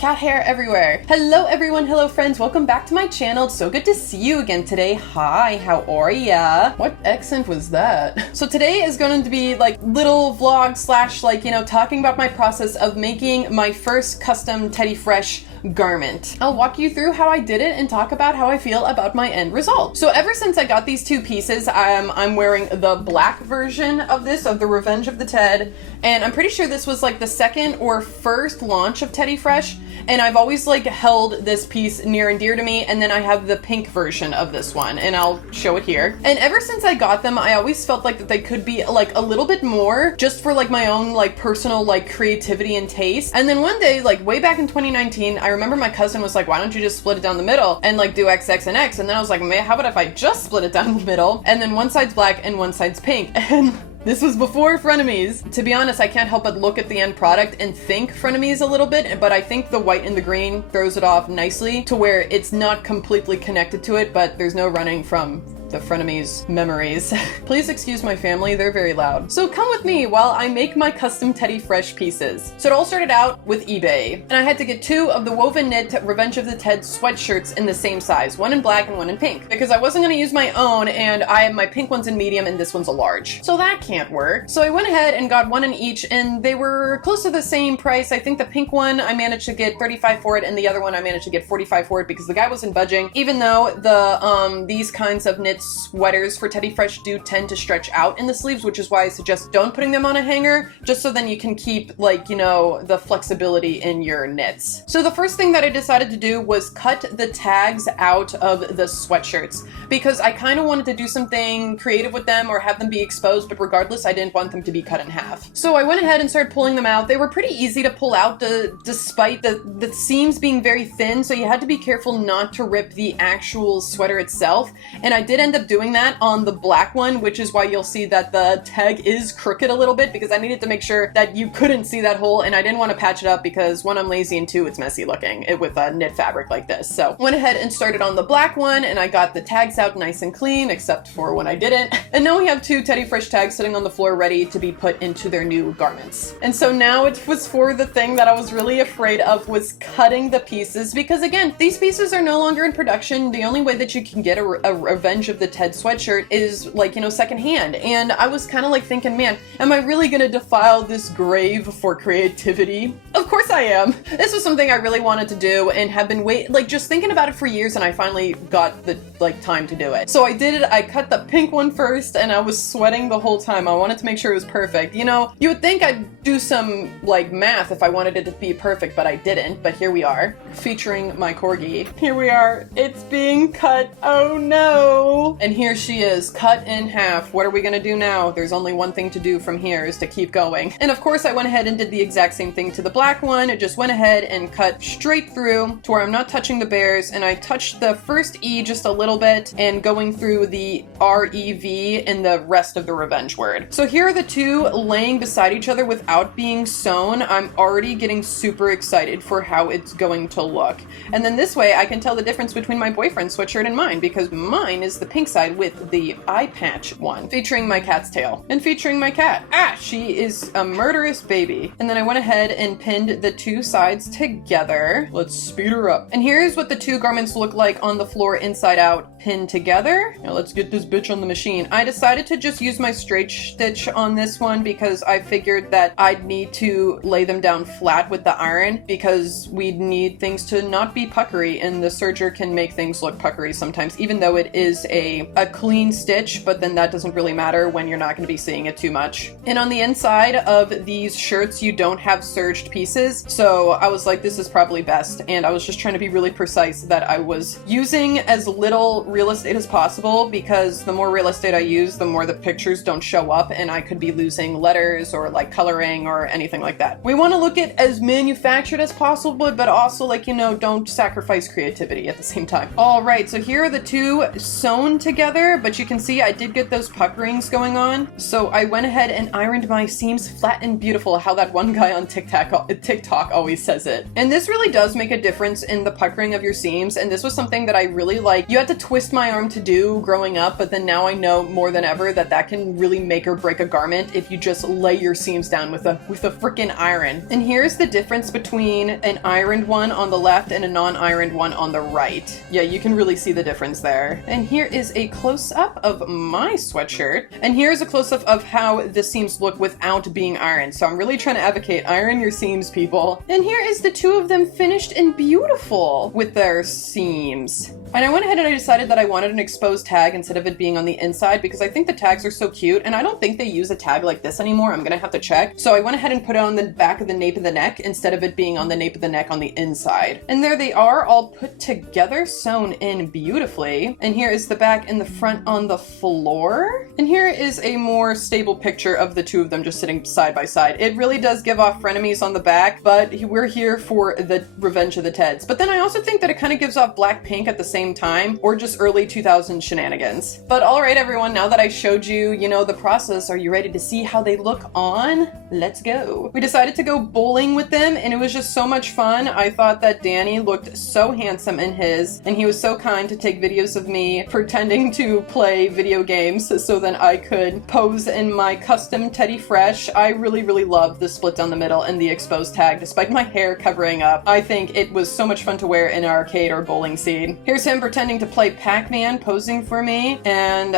Cat hair everywhere. Hello everyone, hello friends, welcome back to my channel. It's so good to see you again today. Hi, how are ya? What accent was that? So today is going to be like little vlog slash like, talking about my process of making my first custom Teddy Fresh garment. I'll walk you through how I did it and talk about how I feel about my end result. So ever since I got these two pieces, I'm wearing the black version of this, of the Revenge of the Ted, and I'm pretty sure this was like the second or first launch of Teddy Fresh, and I've always like held this piece near and dear to me, and then I have the pink version of this one, and I'll show it here. And ever since I got them, I always felt like that they could be like a little bit more just for like my own like personal like creativity and taste. And then one day, like way back in 2019, I remember my cousin was like, why don't you just split it down the middle and like do XX and X? And then I was like, man, how about if I just split it down the middle and then one side's black and one side's pink? And this was before Frenemies. To be honest, I can't help but look at the end product and think Frenemies a little bit, but I think the white and the green throws it off nicely to where it's not completely connected to it, but there's no running from the Frenemies memories. Please excuse my family, they're very loud. So come with me while I make my custom Teddy Fresh pieces. So it all started out with eBay, and I had to get two of the woven knit Revenge of the Ted sweatshirts in the same size, one in black and one in pink, because I wasn't gonna use my own, and I have my pink one's in medium and this one's a large. So that can't work. So I went ahead and got one in each, and they were close to the same price. I think the pink one I managed to get $35 for it, and the other one I managed to get $45 for it because the guy wasn't budging, even though the these kinds of knit sweaters for Teddy Fresh do tend to stretch out in the sleeves, which is why I suggest don't putting them on a hanger, just so then you can keep like, the flexibility in your knits. So the first thing that I decided to do was cut the tags out of the sweatshirts, because I kind of wanted to do something creative with them or have them be exposed, but regardless, I didn't want them to be cut in half. So I went ahead and started pulling them out. They were pretty easy to pull out despite the seams being very thin, so you had to be careful not to rip the actual sweater itself, and I did end up doing that on the black one, which is why you'll see that the tag is crooked a little bit, because I needed to make sure that you couldn't see that hole, and I didn't want to patch it up because one, I'm lazy, and two, it's messy looking with a knit fabric like this. So went ahead and started on the black one, and I got the tags out nice and clean, except for when I didn't. And now we have two Teddy Fresh tags sitting on the floor ready to be put into their new garments. And so now it was for the thing that I was really afraid of, was cutting the pieces, because again, these pieces are no longer in production. The only way that you can get a Revenge of the Ted sweatshirt is like, secondhand. And I was kind of like thinking, man, am I really gonna defile this grave for creativity? Of course I am. This was something I really wanted to do and have been just thinking about it for years, and I finally got the time to do it. So I did it. I cut the pink one first, and I was sweating the whole time. I wanted to make sure it was perfect. You would think I'd do some like math if I wanted it to be perfect, but I didn't. But here we are, featuring my corgi. Here we are. It's being cut. Oh no. And here she is, cut in half. What are we gonna do now? There's only one thing to do from here, is to keep going. And of course I went ahead and did the exact same thing to the black one. I just went ahead and cut straight through to where I'm not touching the bears, and I touched the first E just a little bit and going through the R-E-V in the rest of the Revenge word. So here are the two laying beside each other without being sewn. I'm already getting super excited for how it's going to look. And then this way I can tell the difference between my boyfriend's sweatshirt and mine, because mine is the pink side with the eye patch one, featuring my cat's tail and featuring my cat. She is a murderous baby. And then I went ahead and pinned the two sides together. Let's speed her up. And here's what the two garments look like on the floor inside out, pinned together. Now let's get this bitch on the machine. I decided to just use my straight stitch on this one because I figured that I'd need to lay them down flat with the iron, because we'd need things to not be puckery, and the serger can make things look puckery sometimes, even though it is a clean stitch, but then that doesn't really matter when you're not going to be seeing it too much. And on the inside of these shirts, you don't have serged pieces, so I was like, this is probably best, and I was just trying to be really precise that I was using as little real estate as possible, because the more real estate I use, the more the pictures don't show up, and I could be losing letters or like coloring or anything like that. We want to look at as manufactured as possible, but also like, don't sacrifice creativity at the same time. All right, so here are the two sewn together, but you can see I did get those puckerings going on. So I went ahead and ironed my seams flat and beautiful, how that one guy on TikTok TikTok always says it. And this really does make a difference in the puckering of your seams, and this was something that I really like. You had to twist my arm to do growing up, but then now I know more than ever that that can really make or break a garment if you just lay your seams down with a freaking iron. And here's the difference between an ironed one on the left and a non-ironed one on the right. Yeah, you can really see the difference there. And here is a close-up of my sweatshirt. And here's a close-up of how the seams look without being ironed. So I'm really trying to advocate iron your seams, people. And here is the two of them finished and beautiful with their seams. And I went ahead and I decided that I wanted an exposed tag instead of it being on the inside because I think the tags are so cute, and I don't think they use a tag like this anymore. I'm gonna have to check. So I went ahead and put it on the back of the nape of the neck instead of it being on the nape of the neck on the inside. And there they are, all put together, sewn in beautifully. And here is the back and the front on the floor. And here is a more stable picture of the two of them just sitting side by side. It really does give off frenemies on the back, but we're here for the Revenge of the Teds. But then I also think that it kind of gives off Blackpink at the same time, or just early 2000 shenanigans. But all right, everyone, now that I showed you, the process, are you ready to see how they look on? Let's go. We decided to go bowling with them, and it was just so much fun. I thought that Danny looked so handsome in his, and he was so kind to take videos of me pretending to play video games so then I could pose in my custom Teddy Fresh. I really, really love the split down the middle and the exposed tag, despite my hair covering up. I think it was so much fun to wear in an arcade or bowling scene. Here's him pretending to play Pac-Man, posing for me, and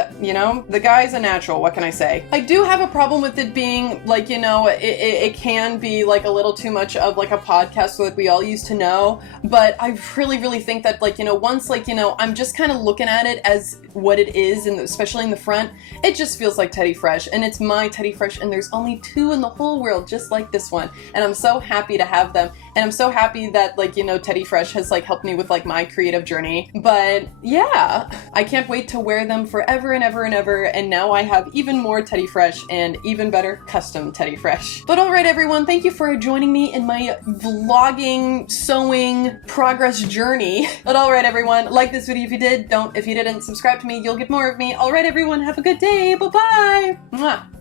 the guy's a natural, what can I say? I do have a problem with it being like, it can be like a little too much of like a podcast that we all used to know, but I really, really think that once I'm just kind of looking at it as what it is, and especially in the front, it just feels like Teddy Fresh, and it's my Teddy Fresh, and there's only two in the whole world just like this one, and I'm so happy to have them, and I'm so happy that Teddy Fresh has helped me with my creative journey. But yeah, I can't wait to wear them forever and ever and ever, and now I have even more Teddy Fresh and even better custom Teddy Fresh. But alright, everyone, thank you for joining me in my vlogging, sewing progress journey. But alright, everyone, like this video if you did, if you didn't, subscribe to me, you'll get more of me. Alright, everyone, have a good day, bye-bye! Mwah.